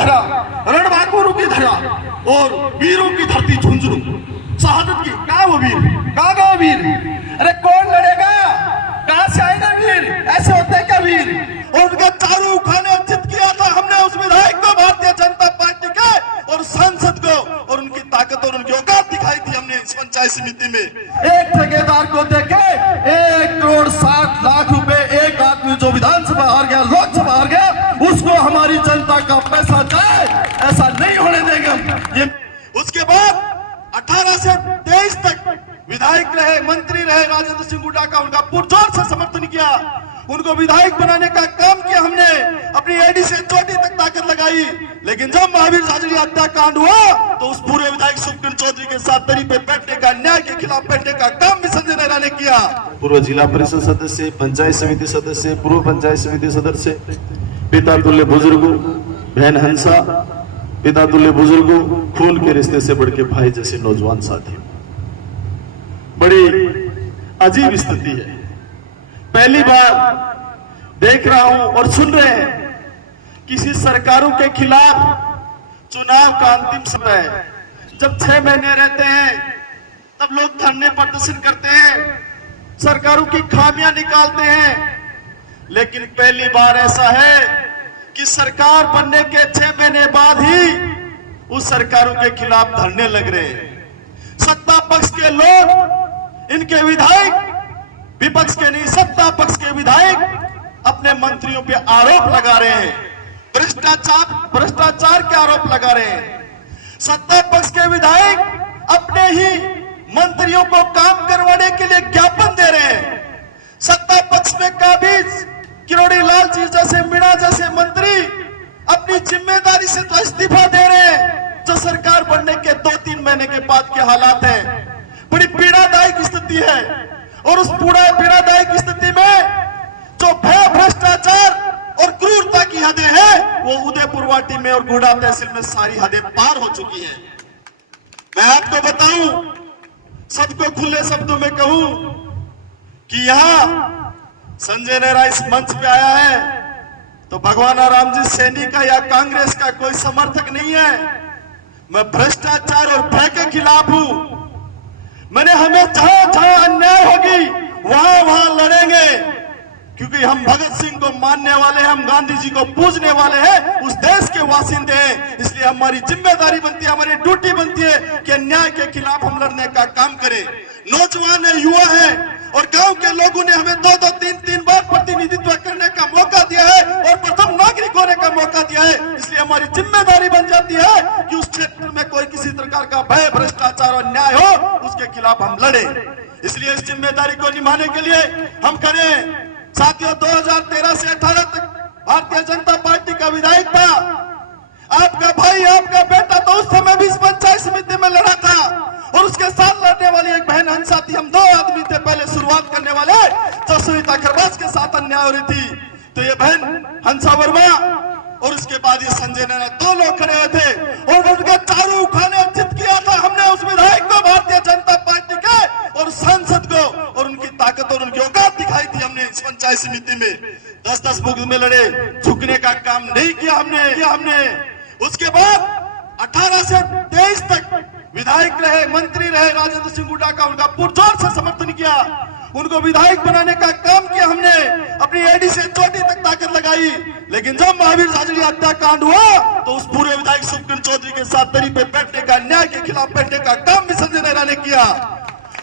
धरा, रणबांकुरों की धरा और वीरों की धरती झुंझुनू शहादत की। कहाँ वो वीर, कहाँ गए वीर? अरे कौन लड़ेगा? कहाँ से आएगा वीर? ऐसे होते हैं क्या वीर? और उनका चारू खाने चित किया था हमने उस विधायक को, भारतीय जनता पार्टी के और सांसद को, और उनकी ताकत और उनकी औकात दिखाई थी हमने इस पंचायत समिति में। एक ठेकेदार को देखे 1,60,00,000 रुपए एक आदमी जो विधानसभा हार गया, लोकसभा हार गया, उसको हमारी जनता का पैसा जाए, ऐसा नहीं होने देंगे। उसके बाद 18 से 23 तक विधायक रहे, मंत्री रहे राजेंद्र सिंह हुड्डा का, उनका पुरजोर से समर्थन किया, उनको विधायक बनाने का काम किया हमने, अपनी एडी से चोटी तक ताकत लगाई। लेकिन जब महावीर झाझड़ी हत्याकांड हुआ तो उस पूरे विधायक सुखकिरण चौधरी के साथ दरी पे बैठने का, न्याय के खिलाफ बैठने का काम भी संजय नेहरा ने किया। पूर्व जिला परिषद सदस्य, पंचायत समिति सदस्य, पूर्व पंचायत समिति सदस्य, पिता तुल्य बुजुर्गों, बहन हंसा, पिता तुल्य बुजुर्गों, खून के रिश्ते से बढ़ के भाई जैसे नौजवान साथियों, बड़ी अजीब स्थिति है। पहली बार देख रहा हूं और सुन रहे हैं किसी सरकारों के खिलाफ चुनाव का अंतिम समय, जब 6 महीने रहते हैं तब लोग धरने प्रदर्शन करते हैं, सरकारों की खामियां निकालते हैं। लेकिन पहली बार ऐसा है कि सरकार बनने के 6 महीने बाद ही उस सरकारों के खिलाफ धरने लग रहे हैं। सत्ता पक्ष के लोग, इनके विधायक, विपक्ष के नहीं सत्ता पक्ष के विधायक अपने मंत्रियों पे आरोप लगा रहे हैं, भ्रष्टाचार के आरोप लगा रहे हैं। सत्ता पक्ष के विधायक अपने ही मंत्रियों को काम करवाने के लिए ज्ञापन दे रहे हैं। सत्ता पक्ष में काबिज किरोड़ी लाल जी जैसे, मीणा जैसे मंत्री अपनी जिम्मेदारी से तो इस्तीफा दे रहे हैं, जो सरकार बनने के 2-3 महीने के बाद के हालात हैं। बड़ी पीड़ादायक स्थिति है। और उस पूरा पीड़ादायक स्थिति में जो भय, भ्रष्टाचार और क्रूरता की हदें हैं, वो उदयपुर वाटी में और गोड़ा तहसील में सारी हदें पार हो चुकी हैं। मैं आपको बताऊं, सबको खुले शब्दों में कहूं कि यहां संजय नेहरा इस मंच पे आया है तो भगवान राम जी सैनी का या कांग्रेस का कोई समर्थक नहीं है। मैं भ्रष्टाचार और भय के खिलाफ हूं। मैंने हमें जहां जहां अन्याय होगी वहां वहां लड़ेंगे, क्योंकि हम भगत सिंह को मानने वाले हैं, हम गांधी जी को पूजने वाले हैं, उस देश के वासिंदे हैं। इसलिए हमारी जिम्मेदारी बनती है, हमारी ड्यूटी बनती है कि अन्याय के खिलाफ हम लड़ने का काम करें। नौजवान है, युवा है और गांव के लोगों ने हमें 2-2, 3-3 बार प्रतिनिधित्व करने का मौका दिया है और प्रथम नागरिक होने का मौका दिया है। इसलिए हमारी जिम्मेदारी बन जाती है कि उस क्षेत्र में कोई किसी प्रकार का भय, भ्रष्टाचार और अन्याय हो, उसके खिलाफ हम लड़े। इसलिए इस जिम्मेदारी को निभाने के लिए हम करें। साथियों, 2013 से 18 तक भारतीय जनता पार्टी का विधायक था। आपका भाई, आपका बेटा तो उस समय भी इस पंचायत समिति में लड़ा था और उसके साथ लड़ने वाली एक बहन हंसा थी। हम 2 आदमी थे पहले शुरुआत करने वाले, जो सुनीता खरवास के साथ अन्याय हो रही थी। तो ये बहन हंसा वर्मा और उसके बाद ये संजय नेहरा, 2 लोग खड़े हुए थे और उनका चारू खाने चित किया था हमने उस विधायक को, भारतीय जनता पार्टी के और सांसद को, और उनकी ताकत और उनकी औकात दिखाई थी हमने इस पंचायत समिति में। 10-10 मुग्ध में लड़े, झुकने का काम नहीं किया हमने। उसके बाद 18 से 23 तक विधायक रहे, मंत्री रहे राजेंद्र सिंह हुड्डा का, उनका पुरजोर से समर्थन किया, उनको विधायक बनाने का काम किया हमने, अपनी एडी से चोटी तक ताकत लगाई। लेकिन जब महावीर झाझड़ी हत्याकांड हुआ तो उस पूरे विधायक सुखकिरण चौधरी के साथ दरी पे बैठने का, न्याय के खिलाफ बैठने का काम भी संजय नेहरा ने किया।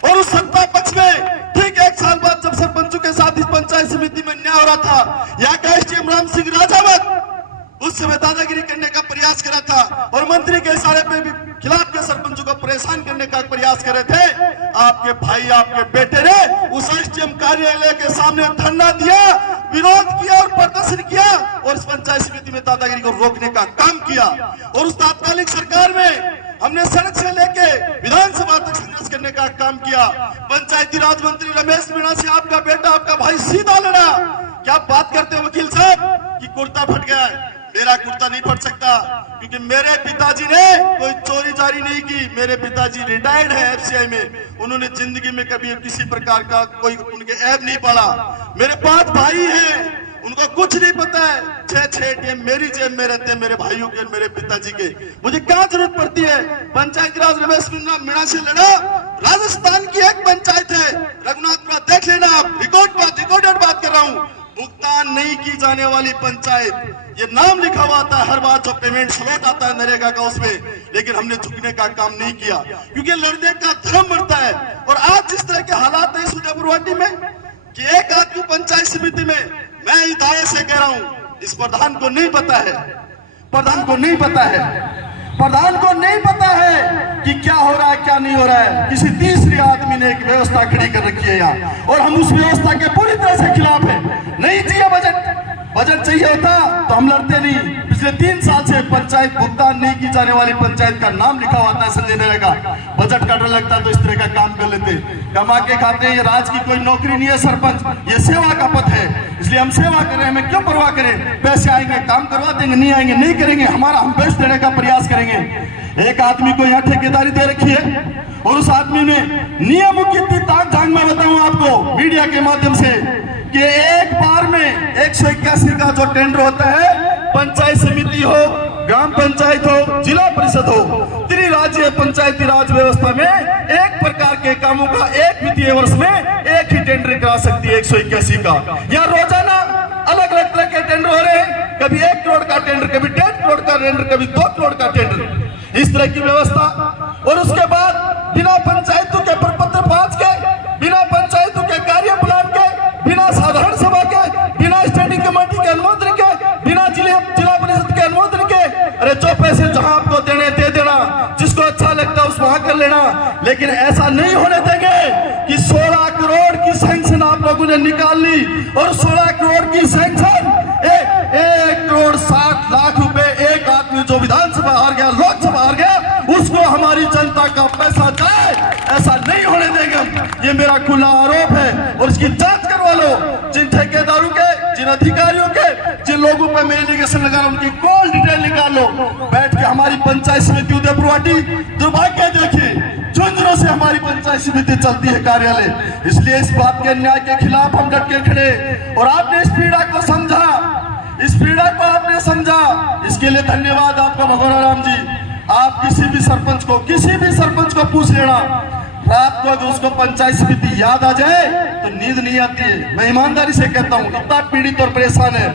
और उस सत्ता पक्ष में ठीक 1 साल बाद जब सरपंचों के साथ इस पंचायत समिति में न्याय हो रहा था, यहाँ का एसडीएम राम सिंह राजावत उस समय दादागिरी करने का प्रयास करा था और मंत्री के इशारे पे भी खिलाफ के सरपंचों को परेशान करने का प्रयास कर रहे थे। आपके भाई, आपके बेटे ने उस एसडीएम कार्यालय के सामने धरना दिया, विरोध किया और प्रदर्शन किया और इस पंचायत समिति में दादागिरी को रोकने का काम किया। और उस तात्कालिक सरकार में हमने सड़क से लेके विधानसभा तक संघर्ष करने का काम किया। पंचायती राज मंत्री रमेश मीणा से आपका बेटा, आपका भाई सीधा लड़ा। क्या बात करते हैं वकील साहब कि कुर्ता फट गया है? मेरा कुर्ता नहीं फट सकता, क्योंकि मेरे पिताजी ने कोई चोरी जारी नहीं की। मेरे पिताजी रिटायर्ड है एफसीआई में, उन्होंने जिंदगी में कभी किसी प्रकार का कोई उनके ऐब नहीं पड़ा। मेरे 5 भाई हैं उनको कुछ नहीं पता है। 6 ATM मेरी जेब में रहते हैं, मेरे भाइयों के, मेरे पिताजी के। मुझे क्या जरूरत पड़ती है? पंचायती राज रमेश मीणा से लड़ा। राजस्थान की एक पंचायत है, रघुनाथपुरा, देख लेना आप, रिकॉर्डेड बात कर रहा हूँ। भुगतान नहीं की जाने वाली पंचायत, ये नाम लिखा हुआ था हर बार जो पेमेंट स्लॉट आता है नरेगा का उसमें, लेकिन हमने झुकने का काम नहीं किया क्योंकि लड़ने का धर्म बढ़ता है। और आज जिस तरह के हालात है इस उदयपुरवाटी में कि एक आदमी पंचायत समिति में, मैं ही दावे से कह रहा हूं, इस प्रधान को नहीं पता है, प्रधान को नहीं पता है, प्रधान को नहीं पता है कि क्या हो रहा है क्या नहीं हो रहा है। किसी तीसरे आदमी ने एक व्यवस्था खड़ी कर रखी है यहाँ, और हम उस व्यवस्था के पूरी तरह से खिलाफ है। नहीं चाहिए बजट चाहिए होता तो हम लड़ते नहीं। पिछले 3 साल से पंचायत भुगतान नहीं की जाने वाली पंचायत का नाम लिखा हुआ था संजय नरेगा। बजट का डर लगता तो इस तरह का काम कर लेते। कमा के खाते हैं, ये राज की कोई नौकरी नहीं है सरपंच, ये सेवा का पद है, इसलिए हम सेवा करें, हमें क्यों परवाह करें। पैसे आएंगे काम करवा देंगे, नहीं आएंगे नहीं करेंगे, हमारा हम बेस्ट देने का प्रयास करेंगे। एक आदमी को यहाँ ठेकेदारी दे रखी है और उस आदमी ने नियमों की इतनी ताक झांक, मैं बताऊं आपको मीडिया के माध्यम से, कि एक बार में 181 का जो टेंडर होता है, पंचायत समिति हो, ग्राम पंचायत हो, जिला परिषद हो, त्रिराज्यीय पंचायती राज व्यवस्था में एक प्रकार के कामों का एक वित्तीय वर्ष में एक ही टेंडर करा सकती है 181 का। यहाँ रोजाना अलग अलग तरह के टेंडर हो रहे हैं, कभी 1 करोड़ का टेंडर, कभी 1.5 करोड़ का टेंडर, कभी 2 करोड़ का टेंडर, इस तरह की व्यवस्था। और उसके बाद बिना पंचायतों के प्रपत्र पास के, बिना पंचायतों के कार्य प्लान के, बिना साधारण सभा के, बिना स्टैंडिंग कमेटी के अनुमोदन के, बिना जिला परिषद के अनुमोदन के, अरे जो पैसे जहां आपको देने दे देना, जिसको अच्छा लगता है उस वहां कर लेना। लेकिन ऐसा नहीं होने देंगे कि 16 करोड़ की सैंक्शन आप लोगों ने निकाल ली, और 16 करोड़ की सैंक्शन 1 करोड़ 60 लाख रुपए एक आदमी जो विधानसभा हार गया, लोकसभा हार गया, उसको हमारी जनता का पैसा जाए, ऐसा नहीं होने देंगे हम। ये मेरा खुला आरोप है और इसकी जांच करवा लो। जिन ठेकेदारों के, जिन अधिकारियों के, जिन लोगों पर मैं एलिगेशन लगा रहा हूं, उनकी कॉल डिटेल निकाल लो। बैठ के हमारी पंचायत समिति उदयपुरवाटी, दुर्भाग्य देखिए, झुंझुनों से हमारी पंचायत समिति चलती है कार्यालय। इसलिए इस बात के अन्याय के खिलाफ हम डट के खड़े। और आपने इस पीड़ा को समझा, इस पीड़ा को आपने समझा, इसके लिए धन्यवाद आपका भगवान राम जी। आप किसी भी सरपंच को पूछ लेना, रात को अगर उसको पंचायत समिति याद आ जाए तो नींद नहीं आती है। मैं ईमानदारी से कहता हूँ, इतना पीड़ित और परेशान है।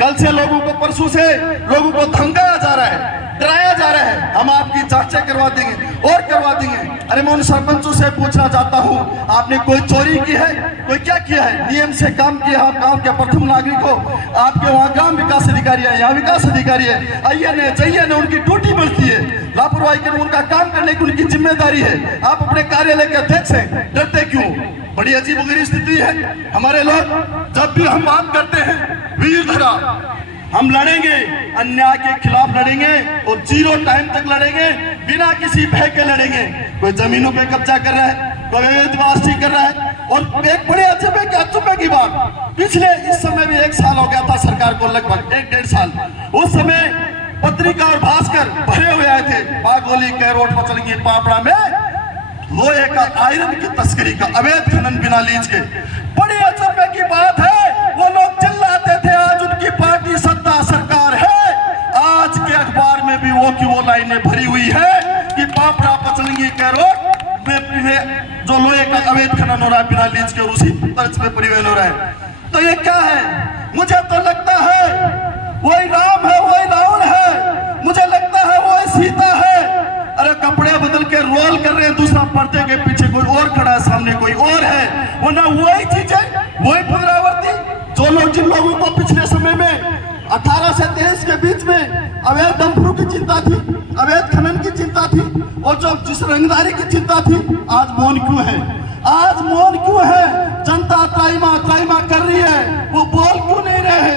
कल से लोगों को, परसों से लोगों को धमकाया जा रहा है, डराया जा रहा है, हम आपकी जांचें करवा देंगे और करवा देंगे। अरे मैं उन सरपंचों से पूछना चाहता हूँ, आपने कोई चोरी की है, कोई क्या किया है? नियम से काम किया, आप गांव के प्रथम नागरिक हो, आपके वहाँ ग्राम विकास अधिकारी है, यहाँ विकास अधिकारी है, आइए ने चाहिए ने, उनकी ड्यूटी बढ़ती है, लापरवाही कर उनका काम करने की उनकी जिम्मेदारी है। आप अपने कार्यालय के अध्यक्ष हैं, डरते क्यों? बड़ी अजीब गरीब स्थिति है। हमारे लोग जब भी हम बात करते हैं, वीर धरा, हम लड़ेंगे, अन्याय के खिलाफ लड़ेंगे और 0 टाइम तक लड़ेंगे, बिना किसी भय के लड़ेंगे। कोई जमीनों पे कब्जा कर रहा है, कोई अवैध कर रहा है। और एक बड़े अचंभे की बात, पिछले इस समय भी 1 साल हो गया था सरकार को, लगभग 1-1.5 साल। उस समय पत्रिका और भास्कर भरे हुए आए थे, बागोली, कैरोट, पचलगी, पापड़ा में लोहे का, आयरन की तस्करी का अवैध खनन बिना लीज के। बड़ी अचंभे की बात है, वो लोग चिल्लाते थे, आज उनकी पार्टी सत्ता सरकार है। आज के अखबार में भी वो लाइनें भरी हुई है कि पापड़ा, पचलगी, कैरोट में जो लोहे का अवैध खनन हो रहा है बिना लीज के, और उसी तर्ज पे परिवहन हो रहा है। तो ये क्या है? मुझे तो लगता है वही राम है, वही रावण है, मुझे लगता है वही सीता है। अरे कपड़े बदल के रोल कर रहे हैं, दूसरा पर्दे के पीछे कोई और खड़ा है, सामने कोई और है, वरना वही चीजें, वही पुनरावृत्ति। जो लोग, जिन लोगों को पिछले समय में 18 से 23 के बीच में अवैध डंपरों की चिंता थी, अवैध खनन की चिंता थी, और जो जिस रंगदारी की चिंता थी, आज मौन क्यों है? आज मौन क्यों है? जनता त्राइमा कर रही है, वो बोल क्यों नहीं रहे हैं?